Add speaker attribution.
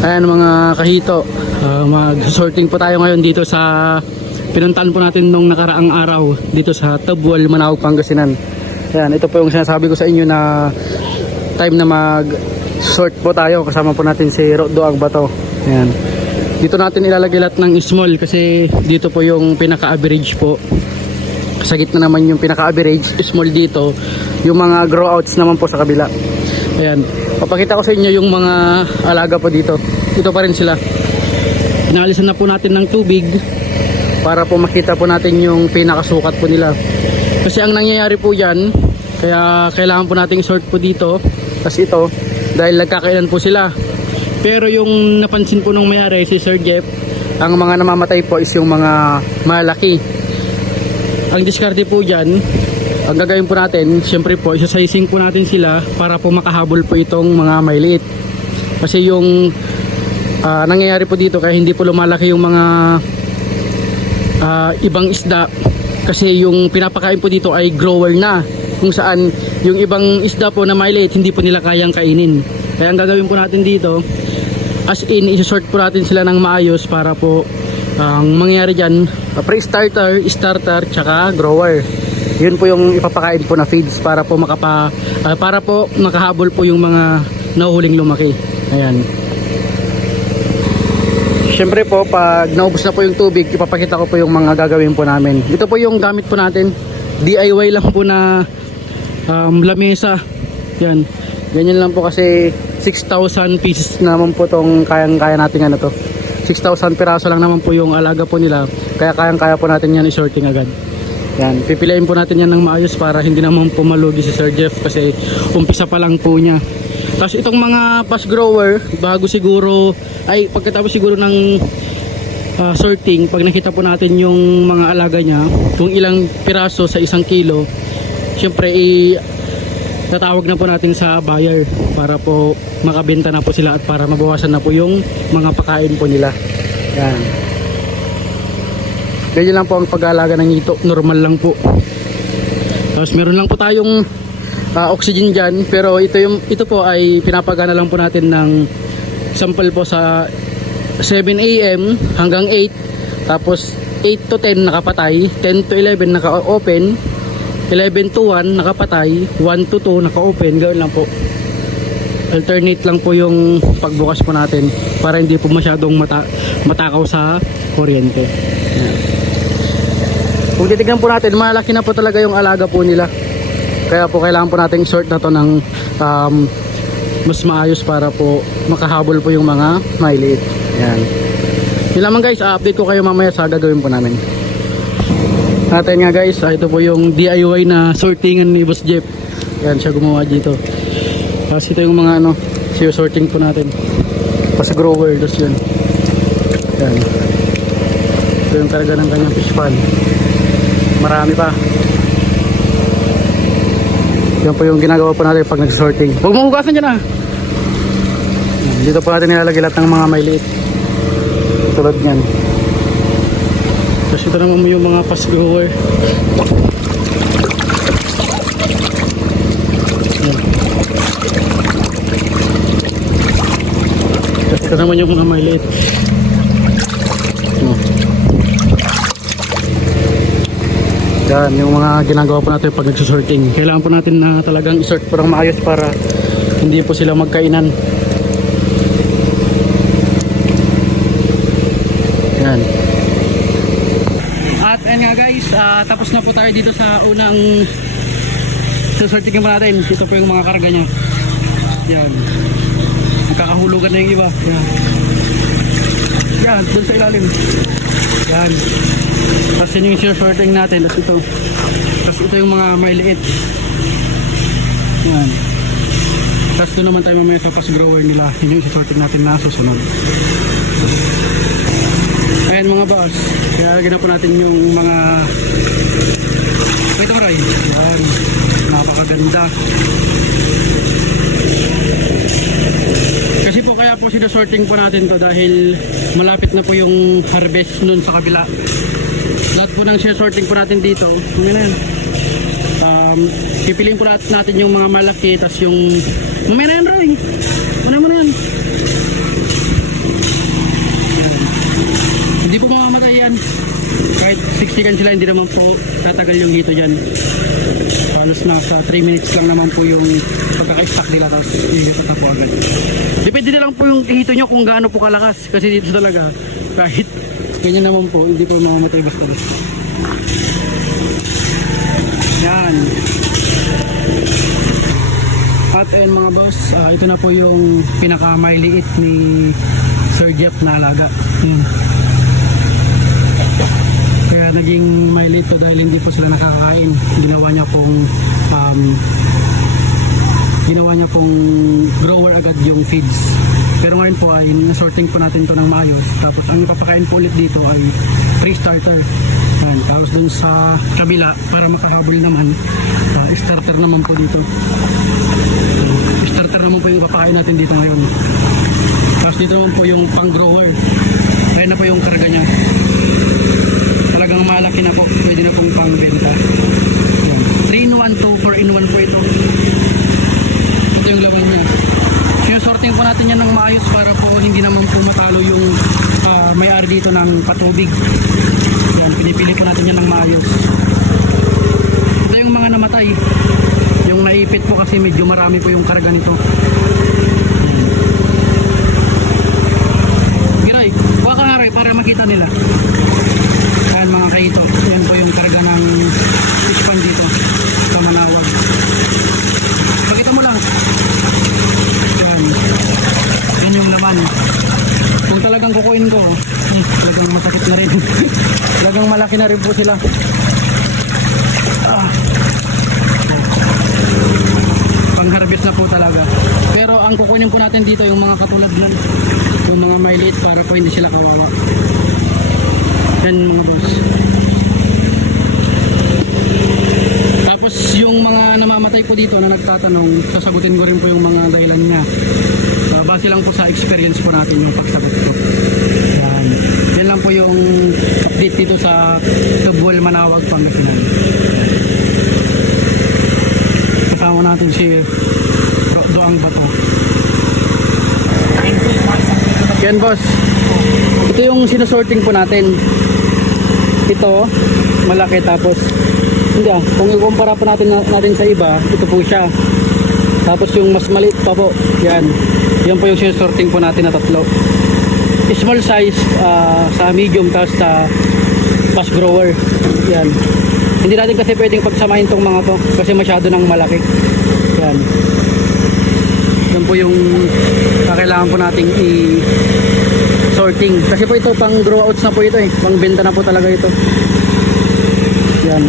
Speaker 1: Ayan mga kahito, ah, mag-sorting po tayo ngayon dito sa pinuntahan po natin nung nakaraang araw dito sa Tabwal, Manawag, Pangasinan. Ayan, ito po yung sinasabi ko sa inyo na time na mag-sort po tayo kasama po natin si Rodo Agbato. Ayan. Dito natin ilalagay lahat ng small kasi dito po yung pinaka-average po. Sa gitna naman yung pinaka-average, small dito. Yung mga grow outs naman po sa kabila. Ayan. Papakita ko sa inyo yung mga alaga po dito. Dito pa rin sila. Inalisan na po natin ng tubig para po makita po natin yung pinakasukat po nila. Kasi ang nangyayari po yan, kaya kailangan po nating sort po dito. Tapos ito, dahil nagkakailan po sila. Pero yung napansin po nung mayari si Sir Jeff, ang mga namamatay po is yung mga malaki. Ang diskarte po dyan, ang gagawin po natin, syempre po, isa-sizing po natin sila para po makahabol po itong mga maliit. Kasi yung ah, nangyayari po dito kaya hindi po lumalaki yung mga ah, ibang isda kasi yung pinapakain po dito ay grower na kung saan yung ibang isda po na maliit hindi po nila kayang kainin. Kaya ang gagawin po natin dito as in isosort po natin sila ng maayos para po ang mangyayari dyan uh, pre-starter, starter, tsaka grower yun po yung ipapakain po na feeds para po makapa ah, para po makahabol po yung mga nahuhuling lumaki ayan Siyempre po, pag naubos na po yung tubig, ipapakita ko po yung mga gagawin po namin. Ito po yung gamit po natin. DIY lang po na um, lamesa. Yan. Ganyan lang po kasi 6,000 pieces naman po tong kayang-kaya natin ano to. 6,000 piraso lang naman po yung alaga po nila. Kaya kayang-kaya po natin yan i-sorting agad. Yan. Pipiliin po natin yan ng maayos para hindi naman po malugi si Sir Jeff kasi umpisa pa lang po niya. Tapos itong mga fast grower, bago siguro, ay pagkatapos siguro ng ah, sorting, pag nakita po natin yung mga alaga niya, kung ilang piraso sa isang kilo, syempre i tatawag na po natin sa buyer para po makabenta na po sila at para mabawasan na po yung mga pakain po nila. Yan. Ganyan lang po ang pag-aalaga ng ito. Normal lang po. Tapos meron lang po tayong ah, oxygen dyan. Pero ito, yung, ito po ay pinapagana lang po natin ng sample po sa 7 a.m. hanggang 8. Tapos 8 to 10 nakapatay. 10 to 11 naka-open. 11 to 1 nakapatay. 1 to 2 naka-open. Gawin lang po. Alternate lang po yung pagbukas po natin para hindi po masyadong mata matakaw sa kuryente. Yan. Kung titignan po natin, malaki na po talaga yung alaga po nila. Kaya po kailangan po nating sort na to ng um, mas maayos para po makahabol po yung mga maliit. Yan. Yun lamang guys, update ko kayo mamaya sa gagawin po namin. Natin nga guys, ah, ito po yung DIY na sortingan ni Boss Jeff. Yan siya gumawa dito. Tapos ito yung mga ano, siyo sorting po natin. Pas grower, tapos yun. Yan. Ito yung karga ng kanyang fish pan. Marami pa. Yan po yung ginagawa po natin pag nag-sorting. Huwag mo hugasan dyan ah. Dito po natin nilalagay lahat ng mga may liit. Tulad niyan. Tapos ito naman yung mga. Tapos ito naman yung mga may liit. Yan, yung mga ginagawa po natin pag nagsusorting. Kailangan po natin na talagang isort po ng maayos para hindi po sila magkainan. Yan. At ayun nga guys, ah, tapos na po tayo dito sa unang susortingin po natin. Ito po yung mga karga niya. Yan. Magkakahulugan na yung iba. Yan. Yan, dun sa ilalim. Yan. Tapos yun yung sorting natin. Tapos ito. Tapos ito yung mga maliliit. Yan. Tapos doon naman tayo mamaya sa fast grower nila. Yun yung sorting natin na susunod. Ayan mga boss. Kaya ginapo natin yung mga ito Ray. Yan. Napakaganda. Kasi po kaya po sinasorting po natin to dahil malapit na po yung harvest nun sa kabila lahat po ng sorting po natin dito, yun na. Um, pipiliin po lahat natin yung mga malaki, tas yung... Mamaya na Roy! Una mo na yan! Hindi po mamamatay yan. Kahit 6 seconds sila, hindi naman po tatagal yung dito dyan. Halos nasa 3 minutes lang naman po yung pagkaka-stack nila tapos ilito na po agad. Depende na lang po yung hito nyo kung gaano po kalakas kasi dito talaga kahit ganyan naman po, hindi po mamamatay basta-basta. Yan. At ayun mga boss, ah, ito na po yung pinaka-mailiit ni Sir Jeff na alaga. Hmm. Kaya naging mailiit to dahil hindi po sila nakakain. Ginawa niya pong um, ginawa niya pong grower agad yung feeds. Pero ngayon po ay nasorting po natin to ng maayos. Tapos ang ipapakain po ulit dito ay pre-starter. Yan. Tapos dun sa kabila para makahabol naman, ah, starter naman po dito. Starter naman po yung ipapakain natin dito ngayon. Tapos dito naman po yung pang grower. Kaya na po yung karga niya. Talagang malaki na po. Pwede na pong pangbenta. Yan. 3 in 1 to 4 in 1 po ito. Ito yung laman niya. Sinusorting po natin yan ng maayos para po hindi naman po matalo yung ah, may-ari dito ng patubig. Yan, pinipili po natin yan ng maayos. Ito yung mga namatay. Yung naipit po kasi medyo marami po yung karga nito. Giray, kuha ka nga Ray, para makita nila. Ayan mga kaito. Yan po yung karga ng fish pan dito sa Manawag. Pakita mo lang. Yan. Yan yung laman. Kung talagang kukuin ko, hmm, talagang masakit na rin. talagang malaki na rin po sila. Ah. Pang-harvest na po talaga. Pero ang kukunin po natin dito yung mga katulad nun. Yung mga may para po hindi sila kawawa. Yan mga boss. Tapos yung mga namamatay po dito na nagtatanong, sasagutin ko rin po yung mga dahilan nga. Uh, base lang po sa experience po natin yung pagsagot ko. Yan. Yan lang po yung update dito sa Kabul Manawag, Pangasinan. Kasama natin si Do- Doang Bato. Yan boss. Ito yung sinusorting po natin. Ito, malaki tapos hindi ah, kung ikumpara po natin, natin sa iba, ito po siya. Tapos yung mas maliit pa po, yan. Yan po yung sinusorting po natin na tatlo. Small size ah, sa medium tapos sa fast grower. Yan. Hindi natin kasi pwedeng pagsamahin tong mga to kasi masyado nang malaki. Yan. Yan po yung kakailangan po nating i sorting. Kasi po ito pang grow outs na po ito eh. Pang benta na po talaga ito. Yan.